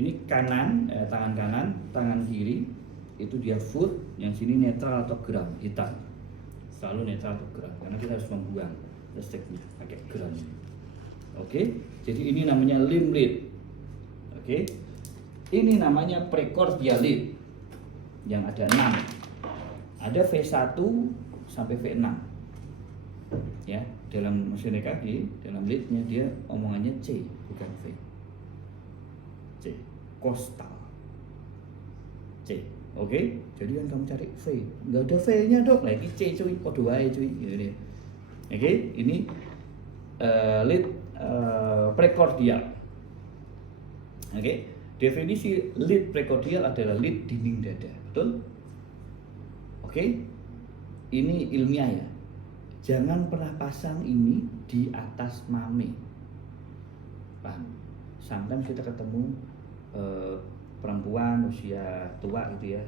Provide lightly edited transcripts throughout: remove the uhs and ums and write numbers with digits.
Ini kanan, tangan kanan, tangan kiri itu dia full, yang sini netral atau ground, hitam. Selalu netral atau ground, karena kita harus membuang listriknya pakai ground. Oke, jadi ini namanya limb lead. Oke, ini namanya precordial lead yang ada 6. Ada V1 sampai V6. Ya, dalam mesin EKG, dalam leadnya dia omongannya C, bukan V. C, costal. C. Oke, jadi kan kamu cari V, nggak ada V-nya dok, lagi C cuy, kode wae cuy, gitu. Oke, ini lead precordial. Oke, definisi lead precordial adalah lead dinding dada, betul? Oke, ini ilmiah ya. Jangan pernah pasang ini di atas mame, paham? Sometimes kita ketemu perempuan usia tua gitu ya,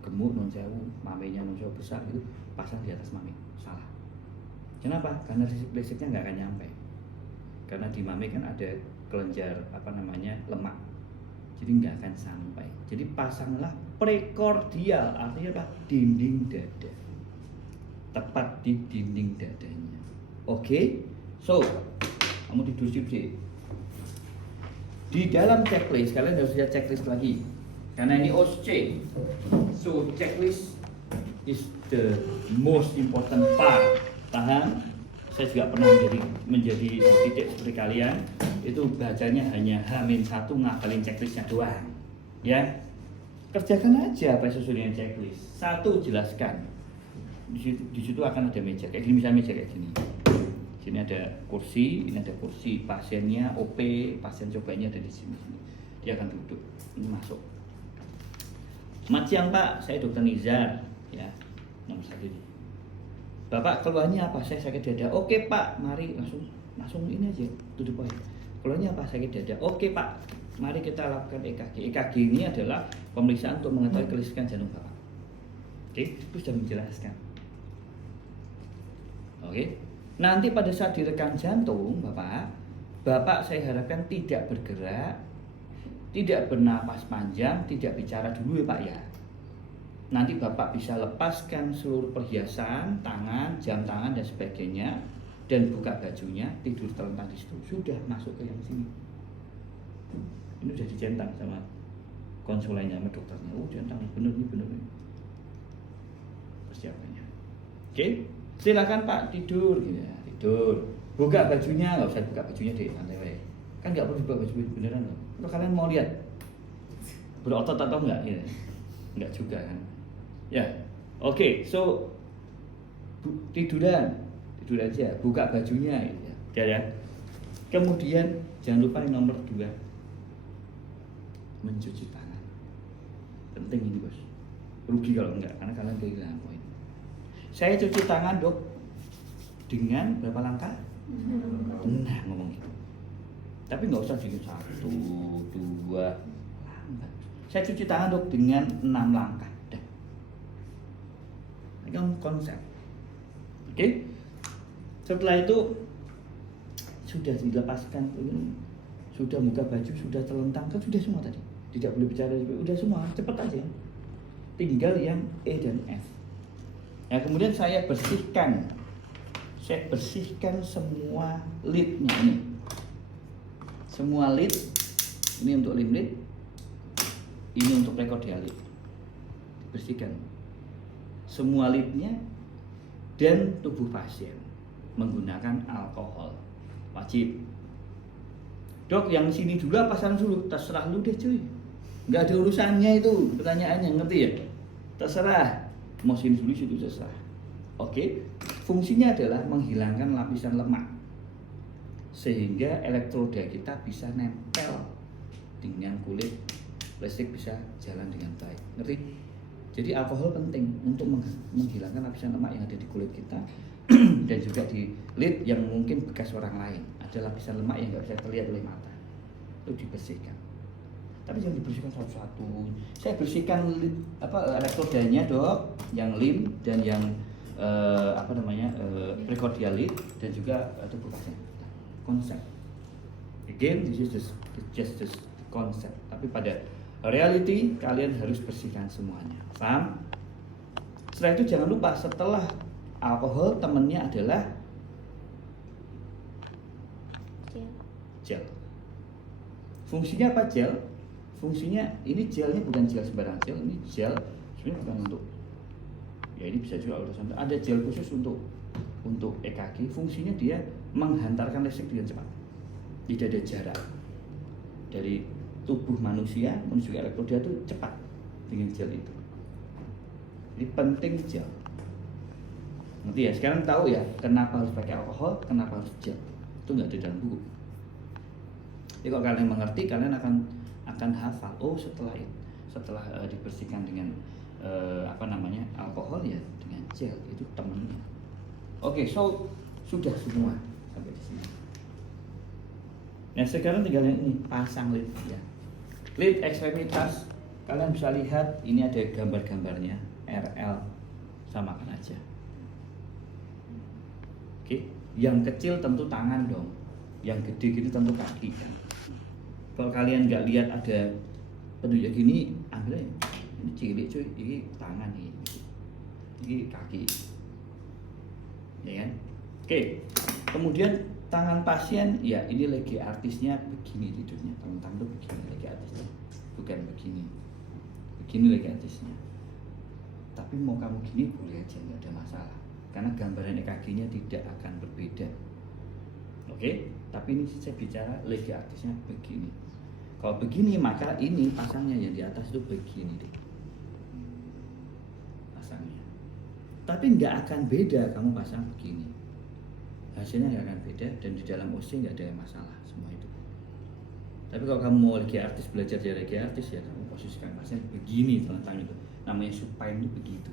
gemuk non sewu, mamenya non sewu besar gitu, pasang di atas mame, salah. Kenapa? Karena listriknya nggak akan nyampe. Karena di mame kan ada kelenjar lemak, jadi nggak akan sampai. Jadi pasanglah precordial, artinya apa? Dinding dada, tepat di dinding dadanya. Oke, so kamu tidur sih. Di dalam checklist kalian harus lihat checklist lagi, karena ini OSCE. So checklist is the most important part. Paham? Saya juga pernah menjadi titik seperti kalian. Itu bacanya hanya H-1 ngapalin checklistnya doang. Ya, kerjakan aja apa sesuai dengan checklist. 1, jelaskan. Di situ akan ada meja kayak gini, misalnya meja kayak gini. Sini ada kursi, ini ada kursi pasiennya, OP, pasien cobanya ada di sini. Dia akan duduk, ini masuk. Selamat siang Pak, saya Dokter Nizar, ya, nomor 1 ini. Bapak keluhannya apa? Saya sakit dada. Oke Pak, mari langsung ini aja, to the point. Keluhannya apa? Sakit dada. Oke Pak, mari kita lakukan EKG. EKG ini adalah pemeriksaan untuk mengetahui kelistrikan jantung Bapak. Oke, itu sudah menjelaskan. Oke. Nanti pada saat direkam jantung, Bapak saya harapkan tidak bergerak, tidak bernapas panjang, tidak bicara dulu ya Pak ya. Nanti Bapak bisa lepaskan seluruh perhiasan, tangan, jam tangan dan sebagainya, dan buka bajunya, tidur terlentang di situ. Sudah masuk ke yang sini. Ini sudah dicentang sama konsulennya, sama dokternya. Oh centang, bener nih. Persiapannya. Oke. Silakan Pak tidur, gitu ya. Tidur. Buka bajunya, nggak usah buka bajunya deh, santai. Kan nggak perlu buka baju beneran loh. Kalau kalian mau lihat berotot atau enggak, ya. Enggak juga kan. Ya, oke. So tidur aja, buka bajunya, gitu ya. Kemudian jangan lupa yang nomor 2, mencuci tangan. Penting ini bos. Rugi kalau enggak, karena kalian kehilangan poin. Saya cuci tangan dok dengan berapa langkah? Nah ngomong itu. Tapi nggak usah jadi 1, 2 langkah. Saya cuci tangan dok dengan 6 langkah. Dah. Ini kan konsep. Oke. Setelah itu sudah dilepaskan, sudah buka baju, sudah terlentang, kan sudah semua tadi. Tidak boleh bicara, udah semua, cepat aja. Tinggal yang E dan F. Nah, kemudian saya bersihkan semua leadnya ini. Semua lead, ini untuk limb lead, ini untuk precordial lead. Bersihkan semua leadnya dan tubuh pasien menggunakan alkohol. Wajib. Dok, yang sini dulu apa sana dulu? Terserah lu deh cuy. Nggak ada urusannya itu, pertanyaannya, ngerti ya? Terserah. Mau sini dulu situ terserah. Oke. Fungsinya adalah menghilangkan lapisan lemak sehingga elektroda kita bisa nempel dengan kulit, listrik bisa jalan dengan baik. Ngerti? Jadi alkohol penting untuk menghilangkan lapisan lemak yang ada di kulit kita dan juga di lead yang mungkin bekas orang lain. Ada lapisan lemak yang nggak bisa terlihat oleh mata. Itu dibersihkan. Tapi jangan dibersihkan satu-satu. Saya bersihkan elektrodanya dok, yang limb dan yang precordial lead dan juga tubuh pasien. Konsep. Again, this is just konsep, tapi pada reality kalian harus bersihkan semuanya. Paham? Setelah itu jangan lupa, setelah alkohol temennya adalah gel. Fungsinya apa gel? Fungsinya ini gelnya bukan gel sembarang gel, ini gel sebenarnya bukan untuk, ya ini bisa juga ultrasound. Ada gel khusus untuk EKG. Fungsinya dia menghantarkan listrik dengan cepat. Tidak ada jarak dari tubuh manusia menuju ke elektroda itu cepat dengan gel itu. Ini penting gel. Nanti ya, sekarang tahu ya kenapa harus pakai alkohol, kenapa harus gel. Itu nggak ada dalam buku. Jadi kalau kalian mengerti, kalian akan hafal. Oh, setelah dibersihkan dengan alkohol ya dengan gel itu temennya. Oke, so sudah semua sampai di sini. Nah sekarang tinggal yang ini, pasang lid ya. Lid ekstremitas kalian bisa lihat ini ada gambar-gambarnya, RL samakan aja. Oke, yang kecil tentu tangan dong, yang gede gitu tentu kaki kan. Kalau kalian nggak lihat ada penunjuk gini, ambil aja. Ini cilik cuy, ini tangan nih, ini kaki, ya kan? Oke, kemudian tangan pasien, ya ini lagi artisnya begini tidurnya, tangan tuh begini lagi artisnya, bukan begini lagi artisnya. Tapi mau kamu gini boleh aja, nggak ada masalah, karena gambaran EKG-nya tidak akan berbeda. Oke, tapi ini saya bicara lagi artisnya begini. Kalau begini maka ini pasangnya yang di atas itu begini deh, pasangnya. Tapi nggak akan beda kamu pasang begini, hasilnya nggak akan beda, dan di dalam OC nggak ada masalah semua itu. Tapi kalau kamu mau lagi artis, belajar dari lagi artis ya kamu posisikan pasien begini, telentang itu namanya supine itu begitu.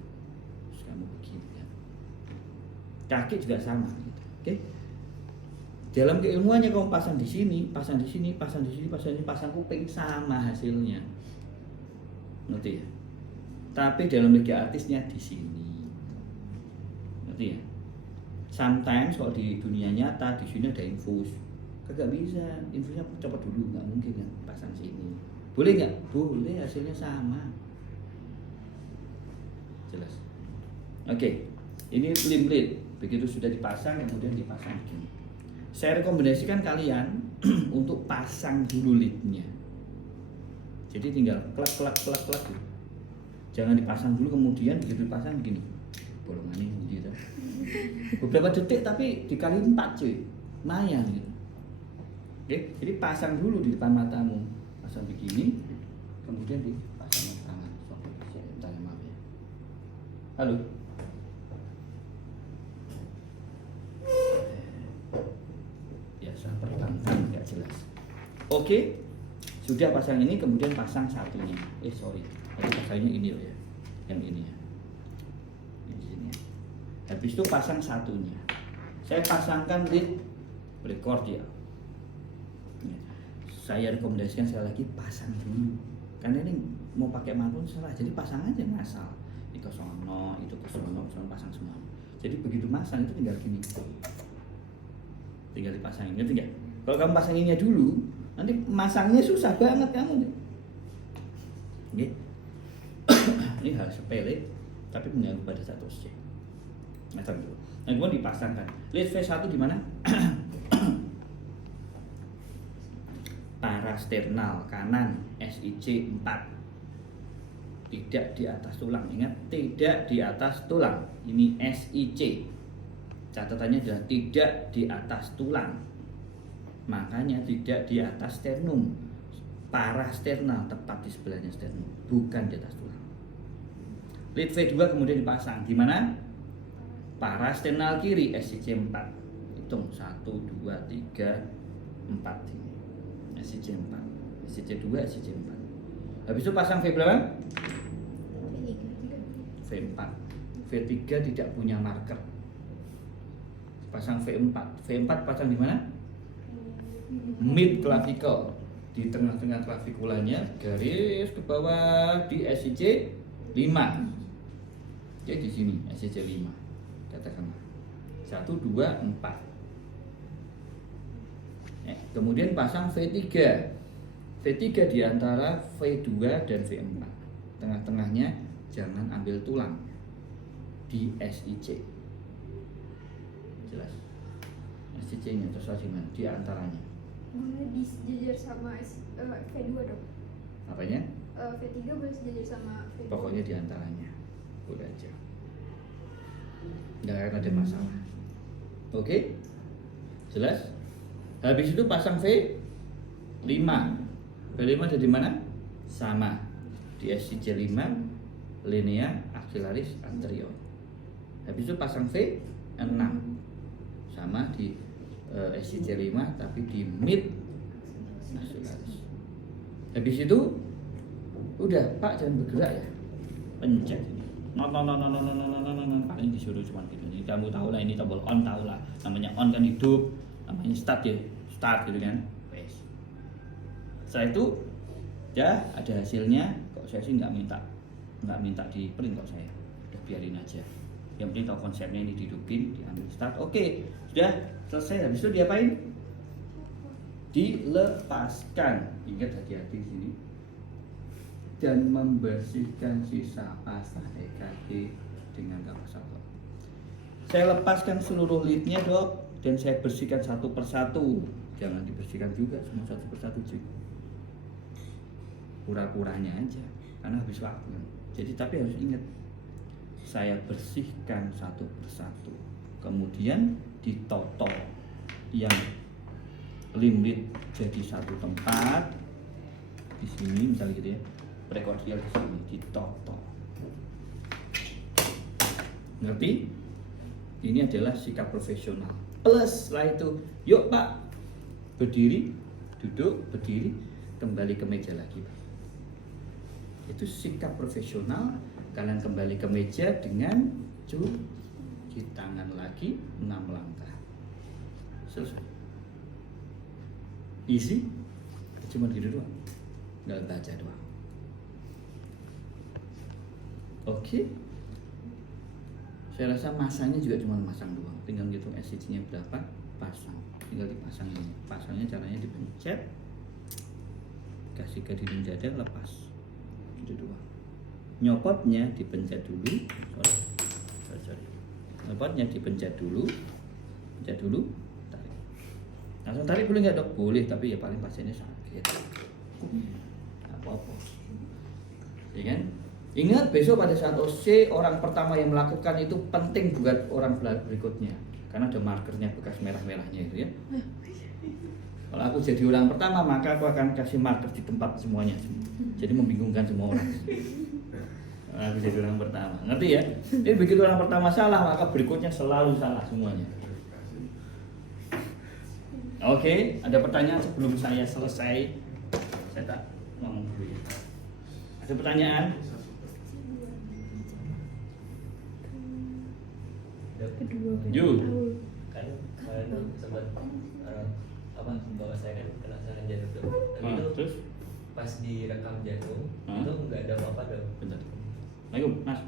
Terus kamu begini kan. Kaki juga sama gitu. Oke. Dalam keilmuannya kamu pasang di sini, pasang di sini, pasang di sini, pasang di sini, pasang kuping sama hasilnya. Ngerti ya? Tapi dalam lagi artisnya di sini. Ngerti ya? Sometimes kalau di dunia nyata di sini ada infus, kagak bisa, infusnya cepat dulu, nggak mungkin kan pasang sini. Boleh nggak? Boleh, hasilnya sama. Jelas. Oke, ini limb lead. Begitu sudah dipasang, kemudian dipasang begini. Saya rekomendasikan kalian untuk pasang dulu leadnya. Jadi tinggal klak. Jangan dipasang dulu kemudian begitu dipasang begini. Bolongannya gitu. Beberapa detik tapi dikali 4 cuy. Lumayan gitu. Oke, jadi pasang dulu di depan matamu. Pasang begini, kemudian dipasang tangan. Maaf ya. Halo. Perbankan nggak jelas. Oke, sudah pasang ini, kemudian pasang satunya. Pasangnya ini loh ya, yang ini ya. Di sini ya. Habis itu pasang satunya. Saya pasangkan lead record ya. Saya rekomendasikan sekali lagi pasang dulu, karena ini mau pakai manapun salah. Jadi pasang aja ngasal. Itu sono, pasang semua. Jadi begitu masang itu tinggal gini. Tinggal dipasangin, ngerti nggak? Kalau kamu pasanginnya dulu, nanti masangnya susah banget kamu. Oke. Ini hal sepele, tapi mengganggu pada satu C. Macam itu. Nah, kemudian dipasangkan. Lead V1 di mana? Parasternal kanan, SIC 4. Tidak di atas tulang. Ingat, tidak di atas tulang. Ini SIC. Catatannya adalah tidak di atas tulang, makanya tidak di atas sternum. Parasternal tepat di sebelahnya sternum, bukan di atas tulang. Lead V2 kemudian dipasang di mana? Parasternal kiri, SIC 4. Hitung 1, 2, 3, 4 ini. SIC 4, SIC 2, SIC 4. Habis itu pasang V berapa? V4. V3 tidak punya marker. Pasang V4. V4 pasang di mana? Mid clavicle, di tengah-tengah claviculanya, garis ke bawah di SIC 5. Jadi di sini SIC 5. Katakanlah 1, 2, 4. Kemudian pasang V3. V3 di antara V2 dan V4. Tengah-tengahnya jangan ambil tulang di SIC. Jelas? SIC-nya terserah di mana? Di antaranya. Boleh disejajar sama V2 dong? Apanya? V3 boleh sejajar sama V2? Pokoknya di antaranya. Udah aja. Nggak akan ada masalah. Oke? Jelas? Habis itu pasang V5. V5 ada di mana? Sama. Di SIC 5, linea axillaris anterior. Habis itu pasang V6. Sama di SIC 5 tapi di mid axillaris. Habis itu udah, Pak jangan bergerak ya. Pencet ini. No, paling disuruh cuma gitu. Jadi kamu tahu lah, ini tombol on tahu lah. Namanya on kan hidup, namanya start ya, start gitu kan. Wes. Setelah itu ya ada hasilnya. Kok saya sih nggak minta di print kok saya. Udah biarin aja. Yang penting tahu konsepnya, ini dihidupin, diambil start. Oke, sudah selesai. Habis itu diapain? Dilepaskan. Ingat hati-hati di sini. Dan membersihkan sisa pasta EKG dengan kapas alkohol. Saya lepaskan seluruh lidnya, Dok, dan saya bersihkan satu persatu. Jangan dibersihkan juga semua satu persatu, cuy. Kurang-kurangnya aja, karena habis waktu. Jadi tapi harus ingat, saya bersihkan satu persatu. Kemudian ditoto yang limit jadi satu tempat di sini misalnya gitu ya. Prekordial di sini ditoto. Ngerti? Ini adalah sikap profesional. Plus setelah itu, yuk Pak, berdiri, duduk, berdiri, kembali ke meja lagi, Pak. Itu sikap profesional. Kalian kembali ke meja dengan cuci tangan lagi 6 langkah. Selesai. Easy. Cuma gitu doang. Nggak baca doang. Oke. Saya rasa masanya juga cuma masang doang. Tinggal ngitung SIC-nya berapa, pasang. Tinggal dipasang ini. Pasangnya caranya dipencet, kasih ke dinding dada, lepas. Gitu doang. Nyopotnya dipencet dulu. Sorry. Nyopotnya dipencet dulu. Pencet dulu, tarik. Langsung tarik boleh nggak, Dok? Boleh, tapi ya paling pasiennya sakit. Apa-apa. Ya kan? Ingat, besok pada saat OC, orang pertama yang melakukan itu penting buat orang berikutnya. Karena ada markernya, bekas merah-merahnya itu ya. Kalau aku jadi orang pertama, maka aku akan kasih marker di tempat semuanya. Jadi membingungkan semua orang. Kalau aku jadi orang pertama, ngerti ya? Jadi begitu orang pertama salah, maka berikutnya selalu salah semuanya. Oke, ada pertanyaan sebelum saya selesai? Saya tak ngomong dulu ya. Ada pertanyaan? Kedua kan kemarin sempat bawa saya kan kena serangan jantung tuh. Tapi itu Terus pas direkam jantung itu nggak ada apa-apa dong. bentar. Assalamualaikum, Mas.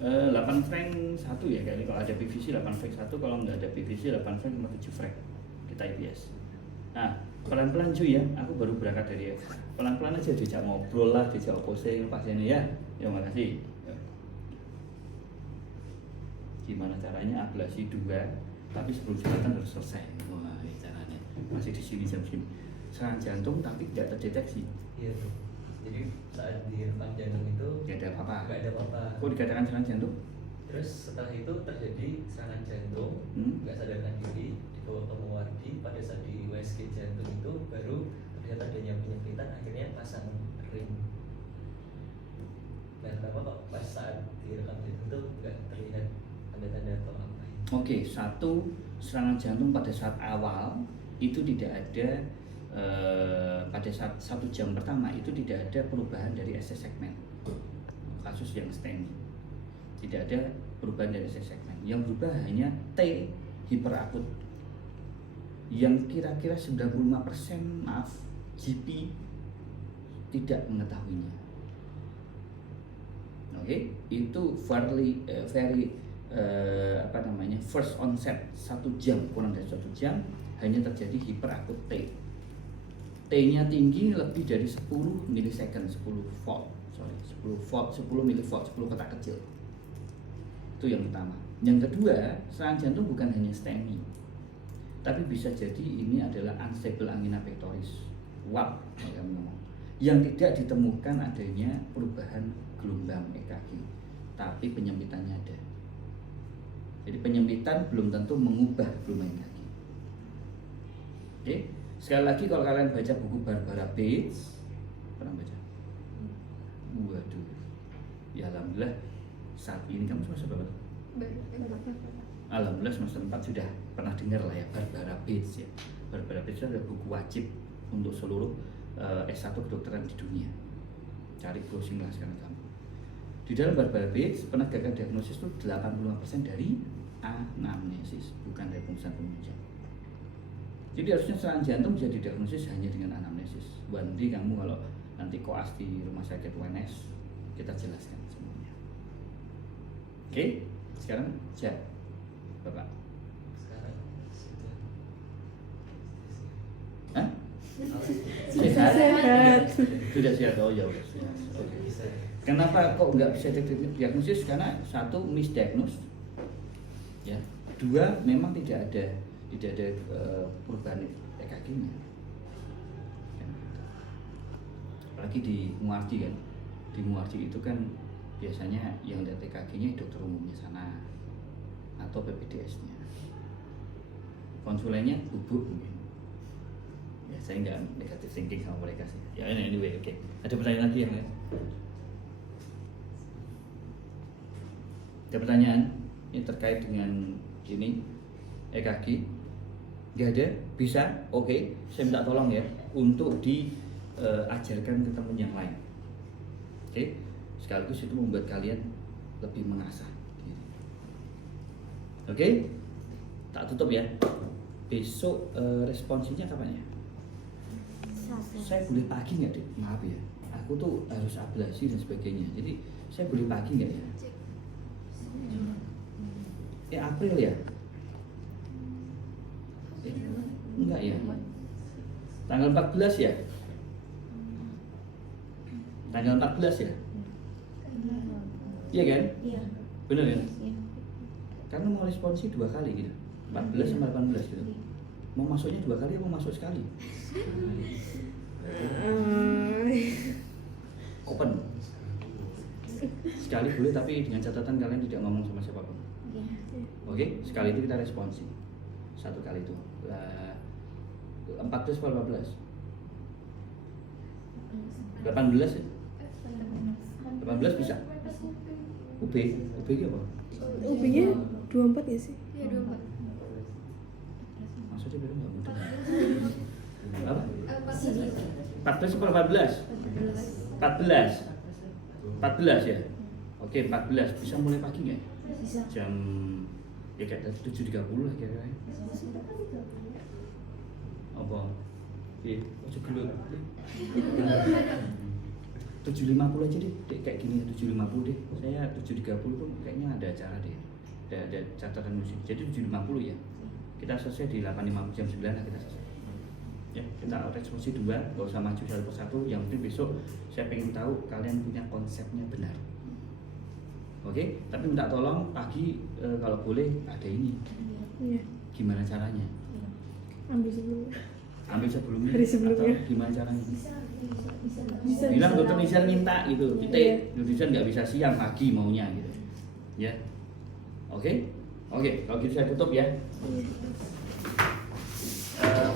8 frank 1 ya kali, kalau ada PVC 8 frank 1, kalau nggak ada PVC 8 frank sama 7 frank kita IPS. Nah, pelan-pelan cuy ya, aku baru berangkat dari FK. Pelan-pelan aja, diajak ngobrol lah, diajak posing pasiennya ya. Ya makasih. Gimana caranya ablasi 2, tapi sebelum Jumatan harus selesai. Wah, ini caranya. Masih di sini jam sini. Serangan jantung tapi tidak terdeteksi. Iya tuh. Jadi saat direkam jantung itu Tidak ada apa-apa. nggak ada apa-apa. Kok dikatakan serangan jantung? Terus setelah itu terjadi serangan jantung, nggak sadarkan diri, dibawa ke Muwardi. Pada saat di USG jantung itu baru terlihat adanya penyempitan, akhirnya pasang ring. Nah, kenapa kok pas saat direkam jantung itu nggak terlihat tanda-tanda atau apa? Oke, satu, serangan jantung pada saat awal itu tidak ada pada saat 1 jam pertama itu tidak ada perubahan dari SS segmen. Kasus yang STEMI tidak ada perubahan dari SS segmen. Yang berubah hanya T hiperakut yang kira-kira 95% GP tidak mengetahuinya. Oke, itu very first onset 1 jam, kurang dari 1 jam hanya terjadi hiperakut T. T-nya tinggi lebih dari 10 milisecond, 10 milivolt, 10 kotak kecil. Itu yang pertama. Yang kedua, serangan jantung bukan hanya STEMI, tapi bisa jadi ini adalah unstable angina pectoris, WAP, yang tidak ditemukan adanya perubahan gelombang EKG, tapi penyempitannya ada. Jadi penyempitan belum tentu mengubah gelombang EKG. Oke, sekali lagi kalau kalian baca buku Barbara Bates, pernah baca? Waduh, ya alhamdulillah saat ini kamu semester berapa? Alhamdulillah semester 4 sudah pernah dengar lah ya Barbara Bates ya. Barbara Bates itu adalah buku wajib untuk seluruh S1 kedokteran di dunia. Cari browsing lah sekarang kamu. Di dalam Barbara Bates penegakan diagnosis itu 85% dari anamnesis, bukan dari pemeriksaan penunjang. Jadi harusnya serangan jantung bisa didiagnosis hanya dengan anamnesis. One day kamu kalau nanti koas di rumah sakit UNS kita jelaskan semuanya. Oke, sekarang siap Bapak. Sekarang sudah. Hah? Sehat. Sudah siap, oh ya udah siap. Oke. Bisa. Kenapa kok nggak bisa diagnosis? Karena satu misdiagnose, ya. Dua memang tidak ada perubahan EKG-nya. Apalagi di Muardi kan, di Muardi itu kan biasanya yang lihat EKG-nya dokter umumnya sana atau PPDS-nya. Konsulennya bubuk mungkin. Ya saya nggak negatif thinking sama mereka sih. Ya anyway, oke. Ada pertanyaan lagi yang lain? Ada pertanyaan ini terkait dengan ini EKG? Gak ada? Bisa? Oke. Saya minta tolong ya untuk diajarkan ke teman yang lain. Oke. Sekaligus itu membuat kalian lebih mengasah diri. Oke? Tak tutup ya. Besok responsinya kapan ya? Saya boleh pagi nggak deh? Maaf ya. Aku tuh harus ablasi dan sebagainya. Jadi saya boleh pagi nggak ya? April ya? Enggak ya? Tanggal 14 ya? Tanggal 14 ya? Iya kan? Iya. Bener kan? Iya. Karena mau responsi 2 kali gitu, 14 sama 18 gitu. Mau masuknya 2 kali, mau masuk sekali? Open. Sekali boleh, tapi dengan catatan kalian tidak ngomong sama siapapun. Iya. Oke, sekali itu kita responsi. 1 kali itu. 14 atau 18? 18 ya? 18 bisa? UB itu apa? UB-nya 24 ya sih? Iya 24. Maksudnya beda nggak mudah? Apa? 14 14. atau 18? 14 ya? Oke, 14. Bisa mulai pagi nggak? Bisa. Jam ya kayak tadi 7.30 lah kira-kira. Apa? Iya, ojo gelut. 7.50 aja deh, kayak gini 7.50 deh. Saya 7.30 tuh kayaknya ada acara deh. Ada catatan musik. Jadi 7.50 ya. Kita selesai di 8.50 jam 9 lah kita selesai. Ya, kita responsi 2, gak usah maju satu persatu. Yang penting besok saya pengen tahu kalian punya konsepnya benar. Oke, tapi minta tolong pagi kalau boleh ada ini. Iya. Gimana caranya? Ambil sebelum. Ambil sebelumnya. Hari sebelumnya. Atau gimana caranya? Bisa. Bilang dokter Nisan minta gitu. Iya. Dokter Nisan nggak bisa siang pagi maunya gitu. Ya. Oke. Kalau gitu saya tutup ya.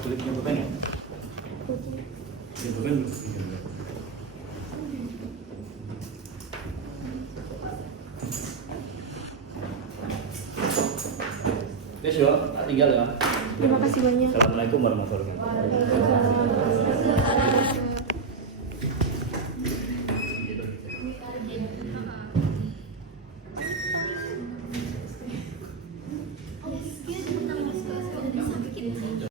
Boleh pinjam pulpen ya? Pinjam pulpen dulu. Besok tak tinggal ya. Terima kasih banyak. Assalamualaikum warahmatullahi wabarakatuh.